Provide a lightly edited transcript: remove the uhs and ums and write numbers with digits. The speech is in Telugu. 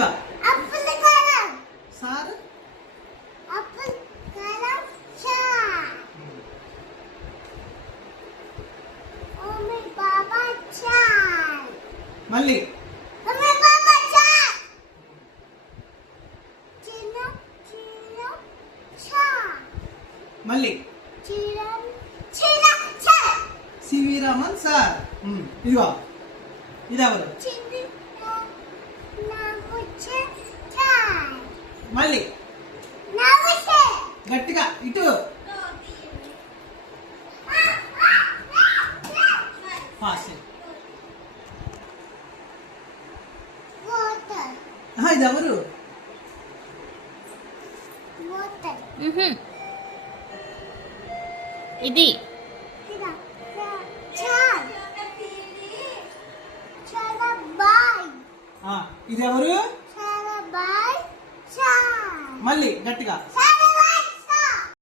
గట్టిగా. సార్ మళ్ళీ మళ్ళీ సివి రామన్ సార్. ఇదిగో ఇది ఎవరు? మళ్ళీ గట్టిగా ఇటు. ఇది ఎవరు? ఇది ఇది ఎవరు? చాలా బాయ్ మళ్ళీ గట్టిగా.